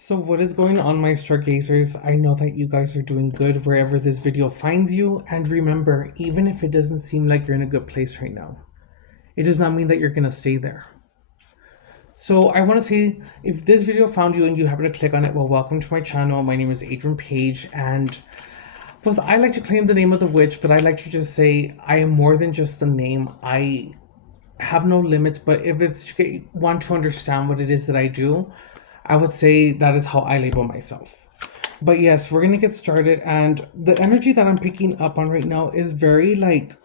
So what is going on, my stargazers? I know that you guys are doing good wherever this video finds you, and remember, even if it doesn't seem like you're in a good place right now, it does not mean that you're gonna stay there. So I want to say, if this video found you and you happen to click on it, well, welcome to my channel. My name is Adrian Page, and was I like to claim the name of the witch, but I like to just say I am more than just a name. I have no limits, but if it's you want to understand what it is that I do, I would say that is how I label myself. But yes, we're gonna get started, and the energy that I'm picking up on right now is very like.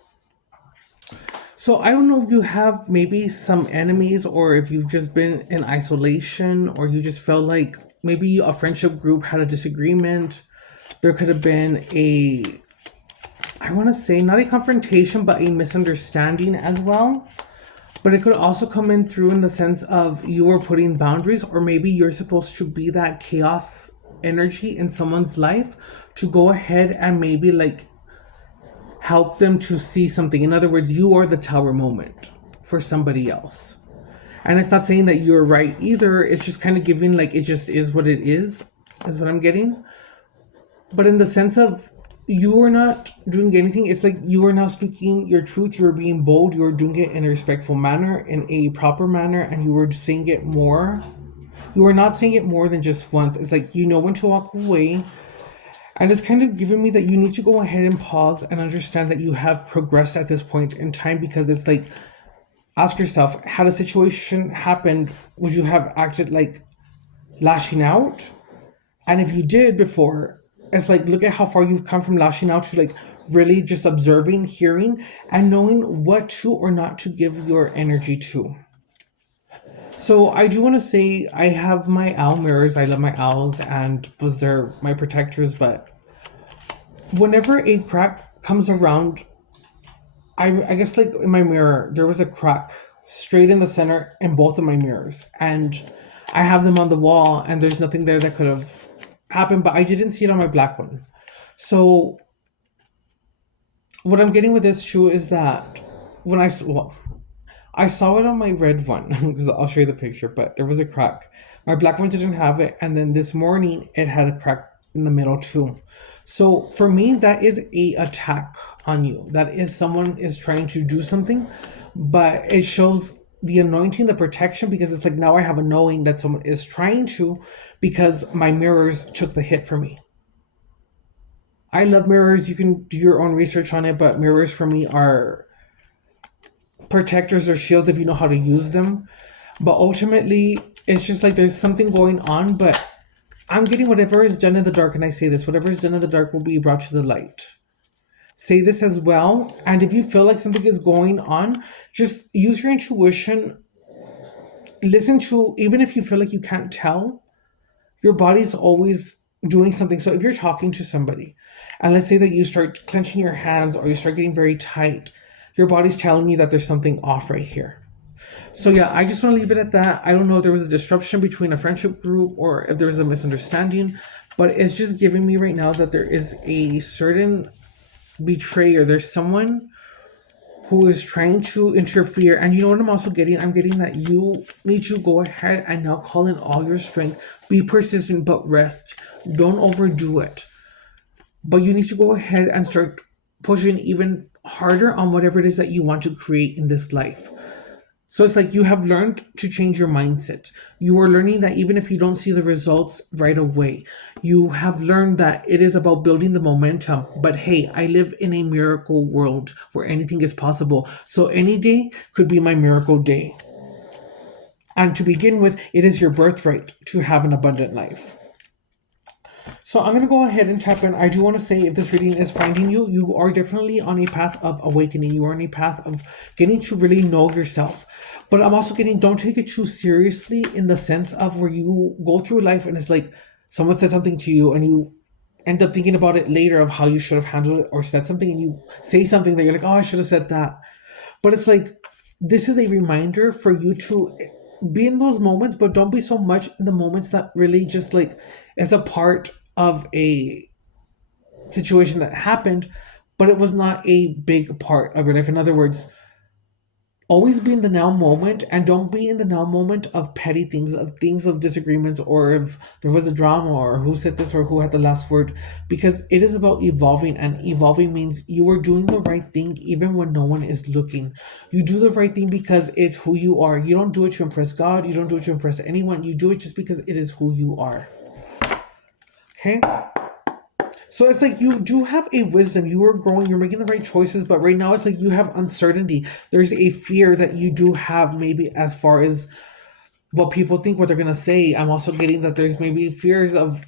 So I don't know if you have maybe some enemies, or if you've just been in isolation, or you just felt like maybe a friendship group had a disagreement. There could have been a, I want to say, not a confrontation, but a misunderstanding as well. But it could also come in through in the sense of you were putting boundaries, or maybe you're supposed to be that chaos energy in someone's life to go ahead and maybe like help them to see something. In other words, you are the tower moment for somebody else. And it's not saying that you're right either. It's just kind of giving like it just is what it is what I'm getting. But in the sense of you are not doing anything, it's like you are now speaking your truth, you're being bold, you're doing it in a respectful manner, in a proper manner, and you were saying it more. You are not saying it more than just once. It's like you know when to walk away. And it's kind of giving me that you need to go ahead and pause and understand that you have progressed at this point in time, because it's like ask yourself, had a situation happened, would you have acted like lashing out? And if you did before, it's like look at how far you've come from lashing out to like really just observing, hearing, and knowing what to or not to give your energy to. So I do want to say I have my owl mirrors. I love my owls and was they're my protectors, but whenever a crack comes around, I guess like in my mirror, there was a crack straight in the center in both of my mirrors. And I have them on the wall and there's nothing there that could have happened, but I didn't see it on my black one. So what I'm getting with this too is that when well, I saw it on my red one because I'll show you the picture, but there was a crack. My black one didn't have it, and then this morning it had a crack in the middle too. So for me, that is a attack on you. That is someone is trying to do something, but it shows the anointing, the protection, because it's like now I have a knowing that someone is trying to, because my mirrors took the hit for me. I love mirrors. You can do your own research on it, but mirrors for me are protectors or shields if you know how to use them. But ultimately, it's just like there's something going on, but I'm getting whatever is done in the dark, and I say this, whatever is done in the dark will be brought to the light. Say this as well, and if you feel like something is going on, just use your intuition. Listen to, even if you feel like you can't tell, your body's always doing something. So if you're talking to somebody, and let's say that you start clenching your hands or you start getting very tight, your body's telling you that there's something off right here. So yeah, I just want to leave it at that. I don't know if there was a disruption between a friendship group or if there was a misunderstanding, but it's just giving me right now that there is a certain betrayer. There's someone who is trying to interfere. And you know what I'm also getting? I'm getting that you need to go ahead and now call in all your strength. Be persistent, but rest. Don't overdo it. But you need to go ahead and start pushing even harder on whatever it is that you want to create in this life. So it's like you have learned to change your mindset. You are learning that even if you don't see the results right away, you have learned that it is about building the momentum. But hey, I live in a miracle world where anything is possible. So any day could be my miracle day. And to begin with, it is your birthright to have an abundant life. So I'm going to go ahead and tap in. I do want to say, if this reading is finding you, you are definitely on a path of awakening. You are on a path of getting to really know yourself. But I'm also getting, don't take it too seriously in the sense of where you go through life and it's like someone says something to you and you end up thinking about it later of how you should have handled it or said something, and you say something that you're like, oh, I should have said that. But it's like, this is a reminder for you to be in those moments, but don't be so much in the moments that really just like it's a part of a situation that happened, but it was not a big part of your life. In other words, Always be in the now moment, and don't be in the now moment of petty things of disagreements, or if there was a drama or who said this or who had the last word, because it is about evolving, and evolving means you are doing the right thing even when no one is looking. You do the right thing because it's who you are. You don't do it to impress God, you don't do it to impress anyone, you do it just because it is who you are. Okay. So it's like you do have a wisdom. You are growing. You're making the right choices. But right now, it's like you have uncertainty. There's a fear that you do have, maybe as far as what people think, what they're gonna say. I'm also getting that there's maybe fears of.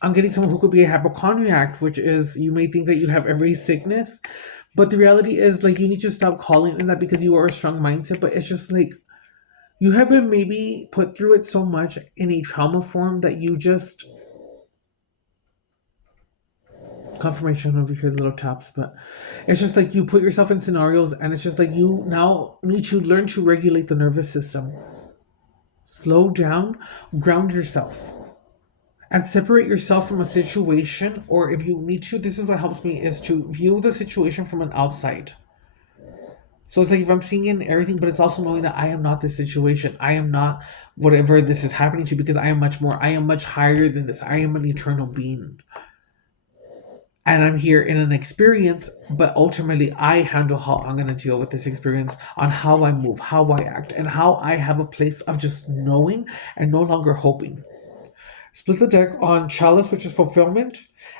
I'm getting someone who could be a hypochondriac, which is you may think that you have every sickness, but the reality is like you need to stop calling in that because you are a strong mindset. But it's just like you have been maybe put through it so much in a trauma form that you just confirmation over here, little taps, but it's just like you put yourself in scenarios, and it's just like you now need to learn to regulate the nervous system. Slow down, ground yourself, and separate yourself from a situation. Or if you need to, this is what helps me, is to view the situation from an outside. So it's like if I'm seeing in everything, but it's also knowing that I am not this situation. I am not whatever this is happening to, because I am much more. I am much higher than this. I am an eternal being. And I'm here in an experience, but ultimately I handle how I'm going to deal with this experience, on how I move, how I act, and how I have a place of just knowing and no longer hoping. Split the deck on Chalice, which is fulfillment,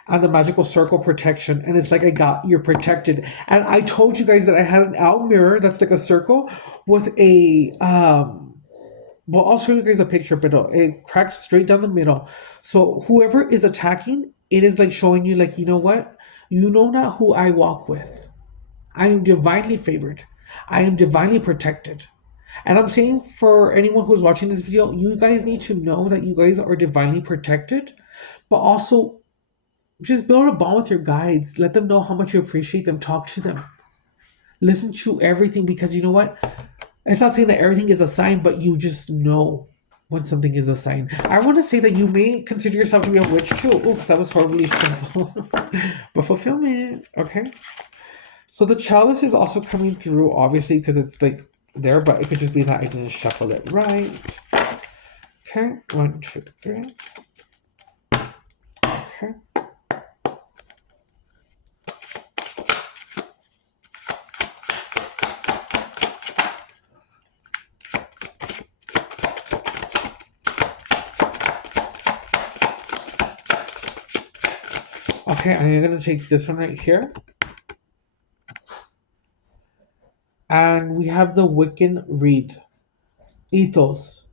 and the Magical Circle, protection. And it's like, I got, you're protected. And I told you guys that I had an out mirror that's like a circle with a well, I'll show you guys a picture, but it cracked straight down the middle. So whoever is attacking, it is like showing you, like, you know what? You know not who I walk with. I am divinely favored. I am divinely protected. And I'm saying for anyone who's watching this video, you guys need to know that you guys are divinely protected, but also just build a bond with your guides. Let them know how much you appreciate them. Talk to them. Listen to everything, because you know what? It's not saying that everything is a sign, but you just know when something is a sign. I want to say that you may consider yourself to be a witch too. Oops, that was horribly shameful. But fulfillment, okay? So the chalice is also coming through, obviously, because it's like there, but it could just be that I didn't shuffle it right. Okay, 1, 2, 3. Okay. Okay, I'm going to take this one right here. And we have the Wiccan Reed. Ethos.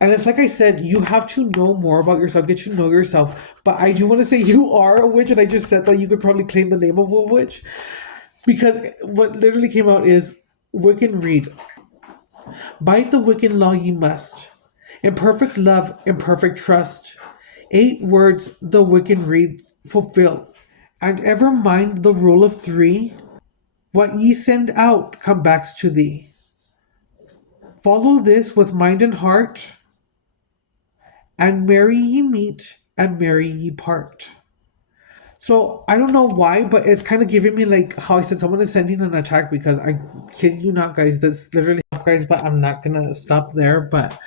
And it's like I said, you have to know more about yourself, get to know yourself. But I do want to say you are a witch, and I just said that you could probably claim the name of a witch. Because what literally came out is Wiccan Reed. Bite the Wiccan law ye must. In perfect love, in perfect trust. 8 words the Wiccan Reed fulfill. And ever mind the rule of 3. What ye send out come backs to thee. Follow this with mind and heart, and merry ye meet, and merry ye part. So I don't know why, but it's kind of giving me like how I said someone is sending an attack, because I kid you not, guys, that's literally guys, but I'm not gonna stop there. But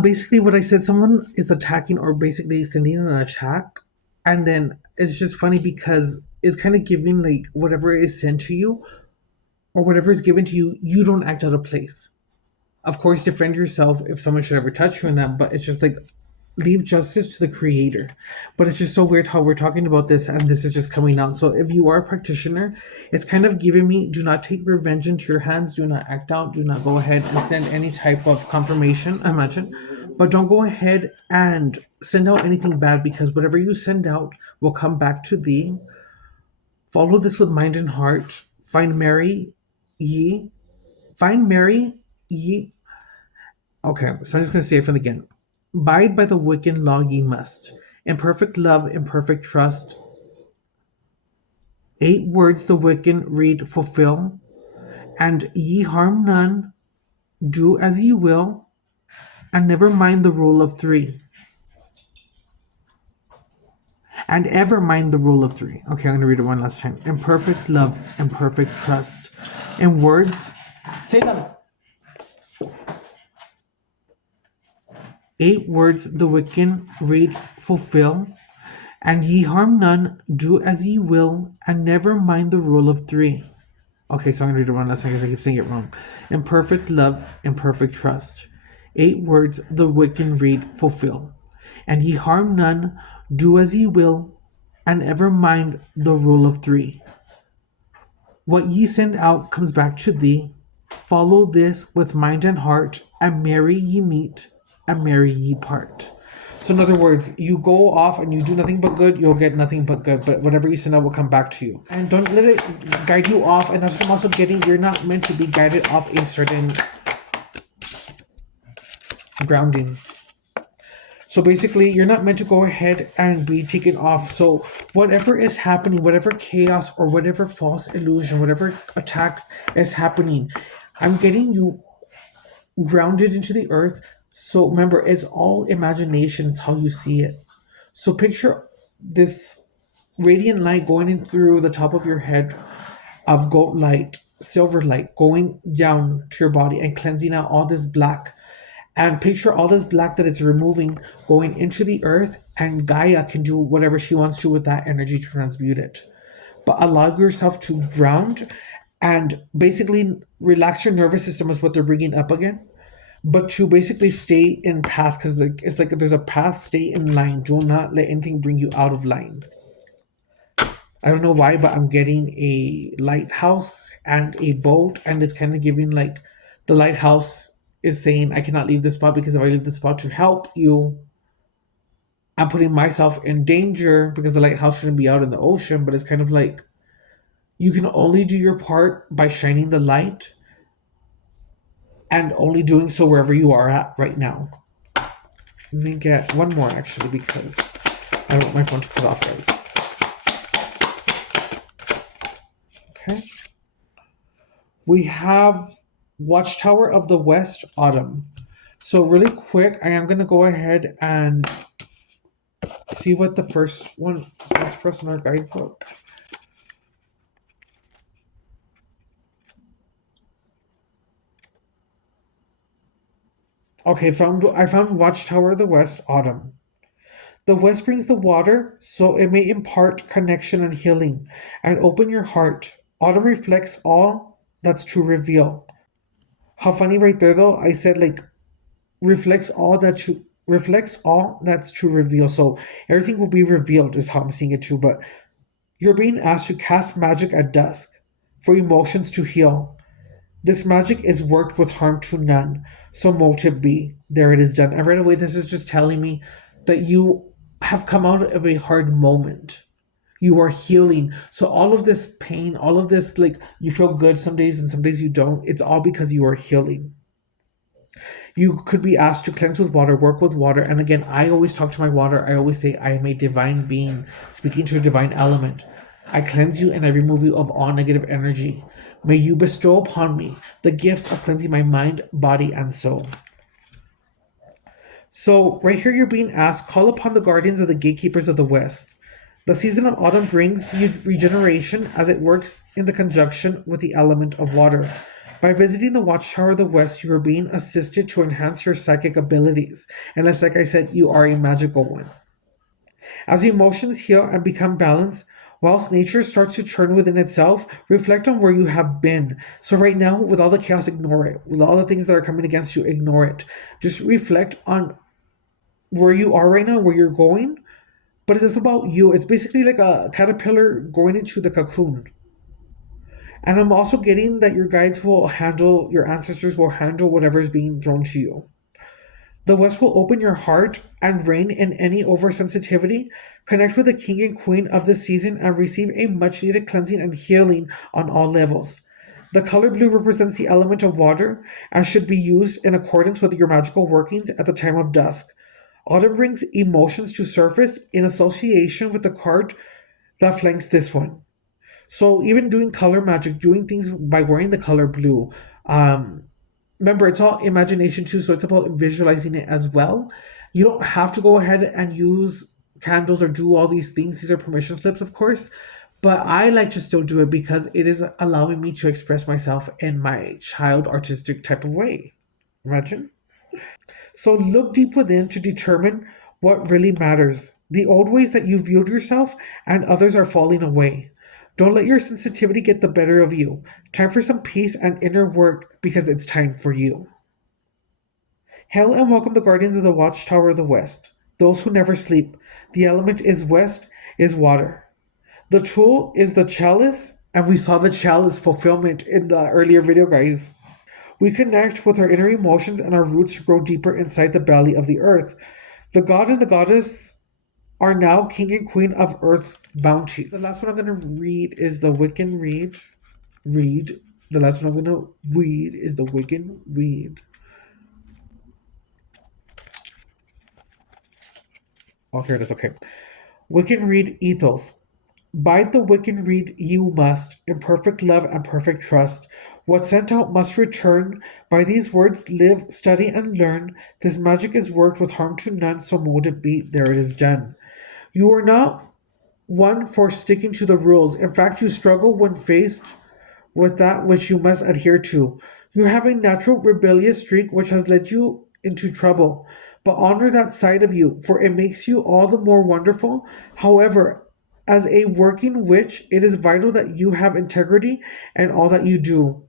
basically what I said, someone is attacking or basically sending an attack, and then it's just funny because it's kind of giving like whatever is sent to you or whatever is given to you, you don't act out of place. Of course, defend yourself if someone should ever touch you in that, but it's just like leave justice to the creator. But it's just so weird how we're talking about this and this is just coming out. So if you are a practitioner, it's kind of giving me, do not take revenge into your hands, do not act out, do not go ahead and send any type of confirmation, imagine, but don't go ahead and send out anything bad, because whatever you send out will come back to thee. Follow this with mind and heart. Find Mary ye. Find Mary ye. Okay, so I'm just going to say it from again. Abide by the Wiccan law ye must. In perfect love, in perfect trust. 8 words the Wiccan Reed fulfill. And ye harm none. Do as ye will. And never mind the rule of 3. And ever mind the rule of 3. Okay, I'm going to read it one last time. In perfect love and perfect trust. In words, say them. 8 words the wicked read fulfill, and ye harm none, do as ye will, and never mind the rule of 3. Okay, so I'm gonna read it one last time because I keep saying it wrong. In perfect love and perfect trust. 8 words the wicked read fulfill, and ye harm none, do as ye will, and ever mind the rule of 3. What ye send out comes back to thee. Follow this with mind and heart, and merry ye meet, and merry ye part. So, in other words, you go off and you do nothing but good, you'll get nothing but good. But whatever you send out will come back to you. And don't let it guide you off. And that's what I'm also getting. You're not meant to be guided off a certain grounding. So basically, you're not meant to go ahead and be taken off. So whatever is happening, whatever chaos or whatever false illusion, whatever attacks is happening, I'm getting you grounded into the earth. So remember, it's all imagination, it's how you see it. So picture this radiant light going in through the top of your head of gold light, silver light, going down to your body and cleansing out all this black. And picture all this black that it's removing going into the earth, and Gaia can do whatever she wants to with that energy to transmute it. But allow yourself to ground and basically relax your nervous system is what they're bringing up again. But to basically stay in path, because it's like there's a path, stay in line. Do not let anything bring you out of line. I don't know why, but I'm getting a lighthouse and a boat, and it's kind of giving like the lighthouse is saying, I cannot leave this spot because if I leave this spot to help you, I'm putting myself in danger because the lighthouse shouldn't be out in the ocean. But it's kind of like you can only do your part by shining the light and only doing so wherever you are at right now. Let me get one more actually because I don't want my phone to cut off, guys. Okay. We have Watchtower of the West, Autumn. So really quick, I am going to go ahead and see what the first one says for us in our guidebook. Okay, I found Watchtower of the West, Autumn. The West brings the water, so it may impart connection and healing, and open your heart. Autumn reflects all that's to reveal. How funny right there though, I said like reflects all that's to reveal. So everything will be revealed is how I'm seeing it too. But you're being asked to cast magic at dusk for emotions to heal. This magic is worked with harm to none. So motive be. There it is done. And right away this is just telling me that you have come out of a hard moment. You are healing. So all of this pain, all of this, like you feel good some days and some days you don't. It's all because you are healing. You could be asked to cleanse with water, work with water. And again, I always talk to my water. I always say, I am a divine being speaking to a divine element. I cleanse you and I remove you of all negative energy. May you bestow upon me the gifts of cleansing my mind, body, and soul. So, right here, you're being asked, call upon the guardians of the gatekeepers of the West. The season of autumn brings you regeneration as it works in the conjunction with the element of water. By visiting the Watchtower of the West, you are being assisted to enhance your psychic abilities. And as like I said, you are a magical one. As emotions heal and become balanced, whilst nature starts to turn within itself, reflect on where you have been. So right now, with all the chaos, ignore it. With all the things that are coming against you, ignore it. Just reflect on where you are right now, where you're going. But it's about you. It's basically like a caterpillar going into the cocoon. And I'm also getting that your guides will handle, your ancestors will handle whatever is being thrown to you. The West will open your heart and rein in any oversensitivity. Connect with the king and queen of the season and receive a much needed cleansing and healing on all levels. The color blue represents the element of water and should be used in accordance with your magical workings at the time of dusk. Autumn brings emotions to surface in association with the card that flanks this one. So even doing color magic, doing things by wearing the color blue. Remember, it's all imagination too, so it's about visualizing it as well. You don't have to go ahead and use candles or do all these things. These are permission slips, of course. But I like to still do it because it is allowing me to express myself in my child artistic type of way. Imagine. So look deep within to determine what really matters. The old ways that you viewed yourself and others are falling away. Don't let your sensitivity get the better of you. Time for some peace and inner work because it's time for you. Hail and welcome the guardians of the watchtower of the west, those who never sleep. The element is west, is water. The tool is the chalice, and we saw the chalice fulfillment in the earlier video, guys. We connect with our inner emotions and our roots grow deeper inside the belly of the earth. The god and the goddess are now king and queen of earth's bounty. The last one I'm going to read is the Wiccan Read. The last one I'm going to read is the Wiccan Read. Oh, here it is. Okay. Wiccan Read Ethos. Bide the Wiccan Read you must, in perfect love and perfect trust. What sent out must return. By these words live, study, and learn. This magic is worked with harm to none, so mote it be, there it is done. You are not one for sticking to the rules. In fact, you struggle when faced with that which you must adhere to. You have a natural rebellious streak which has led you into trouble. But honor that side of you, for it makes you all the more wonderful. However, as a working witch, it is vital that you have integrity in all that you do.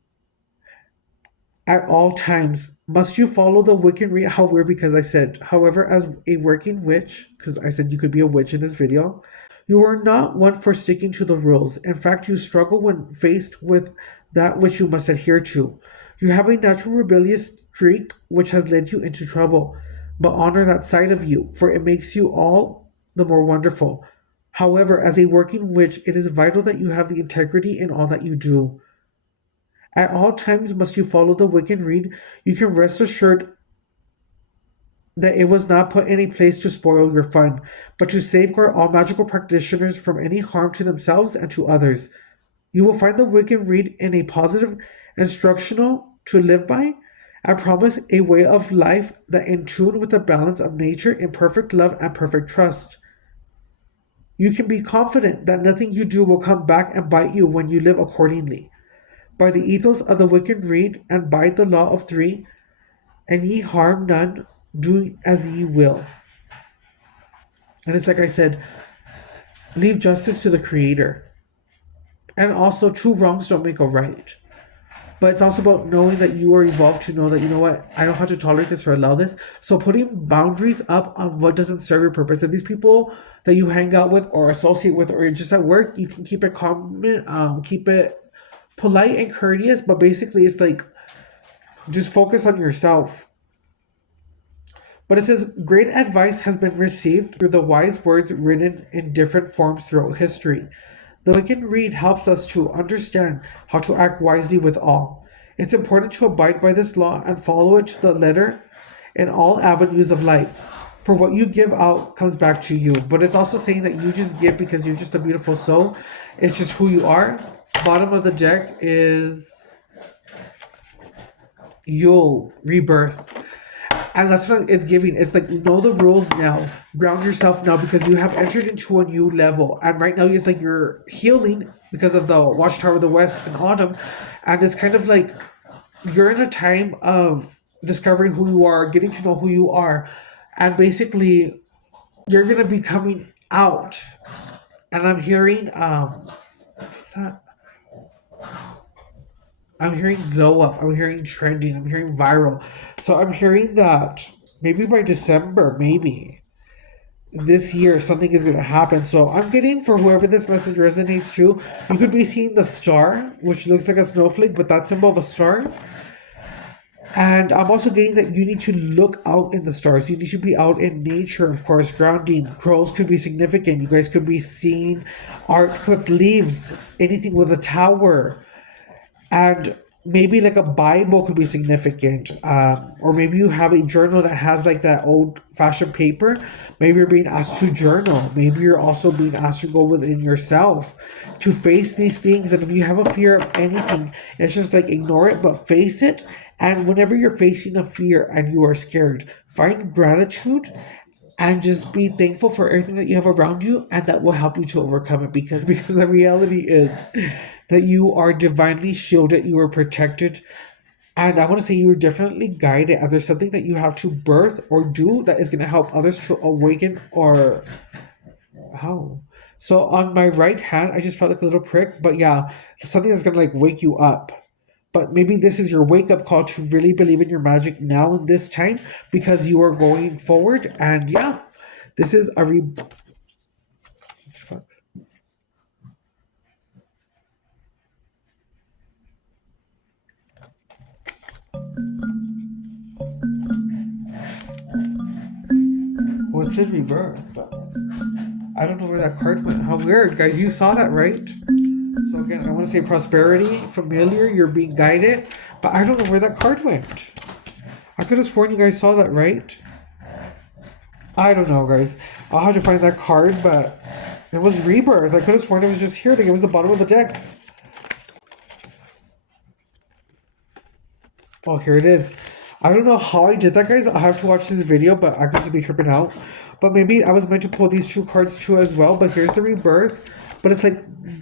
At all times, must you follow the Wiccan Read? How weird, because I said, however, as a working witch, because I said you could be a witch in this video, you are not one for sticking to the rules. In fact, you struggle when faced with that which you must adhere to. You have a natural rebellious streak which has led you into trouble. But honor that side of you, for it makes you all the more wonderful. However, as a working witch, it is vital that you have the integrity in all that you do. At all times must you follow the Wiccan Read. You can rest assured that it was not put in a place to spoil your fun, but to safeguard all magical practitioners from any harm to themselves and to others. You will find the Wiccan Read in a positive, instructional to live by, and promise a way of life that in tune with the balance of nature in perfect love and perfect trust. You can be confident that nothing you do will come back and bite you when you live accordingly. By the ethos of the Wiccan Read and by the law of three, and ye harm none, do as ye will. And it's like I said, leave justice to the Creator. And also, true wrongs don't make a right. But it's also about knowing that you are evolved to know that, you know what, I don't have to tolerate this or allow this. So putting boundaries up on what doesn't serve your purpose. And these people that you hang out with or associate with or just at work, you can keep it calm, keep it polite and courteous. But basically, it's like, just focus on yourself. But it says, great advice has been received through the wise words written in different forms throughout history. The Wiccan Read helps us to understand how to act wisely with all. It's important to abide by this law and follow it to the letter in all avenues of life. For what you give out comes back to you. But it's also saying that you just give because you're just a beautiful soul. It's just who you are. Bottom of the deck is Yule, rebirth. And that's what it's giving. It's like, know the rules now. Ground yourself now because you have entered into a new level. And right now, it's like you're healing because of the Watchtower of the West in autumn. And it's kind of like you're in a time of discovering who you are, getting to know who you are. And basically, you're going to be coming out. And I'm hearing, what's that? I'm hearing glow up. I'm hearing trending. I'm hearing viral. So I'm hearing that maybe by December, maybe this year, something is going to happen. So I'm getting, for whoever this message resonates to, you could be seeing the star, which looks like a snowflake, but that symbol of a star. And I'm also getting that you need to look out in the stars. You need to be out in nature, of course, grounding. Crows could be significant. You guys could be seeing art with leaves, anything with a tower. And maybe like a Bible could be significant. Or maybe you have a journal that has like that old fashioned paper. Maybe you're being asked to journal. Maybe you're also being asked to go within yourself to face these things. And if you have a fear of anything, it's just like ignore it, but face it. And whenever you're facing a fear and you are scared, find gratitude and just be thankful for everything that you have around you, and that will help you to overcome it, because the reality is that you are divinely shielded, you are protected, and I want to say you're definitely guided, and there's something that you have to birth or do that is going to help others to awaken or how. So on my right hand, I just felt like a little prick, but yeah, something that's gonna like wake you up. But maybe this is your wake up call to really believe in your magic now in this time, because you are going forward. And yeah, this is a fuck. What's it rebirth? I don't know where that card went. How weird, guys! You saw that, right? So again, I want to say prosperity, familiar. You're being guided, but I don't know where that card went. I could have sworn you guys saw that, right? I don't know, guys. I'll have to find that card, but it was rebirth. I could have sworn it was just here. Like it was the bottom of the deck. Oh, here it is. I don't know how I did that, guys. I have to watch this video, but I could just be tripping out. But maybe I was meant to pull these two cards too as well. But here's the rebirth. But it's like,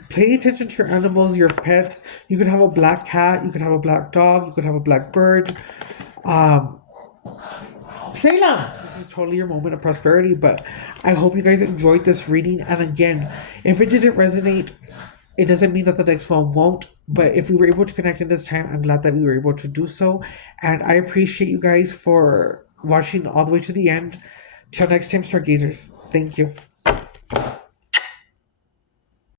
pay attention to your animals, your pets. You could have a black cat. You could have a black dog. You could have a black bird. Um, Salem! This is totally your moment of prosperity, but I hope you guys enjoyed this reading. And again, if it didn't resonate, it doesn't mean that the next one won't. But if we were able to connect in this time, I'm glad that we were able to do so. And I appreciate you guys for watching all the way to the end. Till next time, Stargazers. Thank you.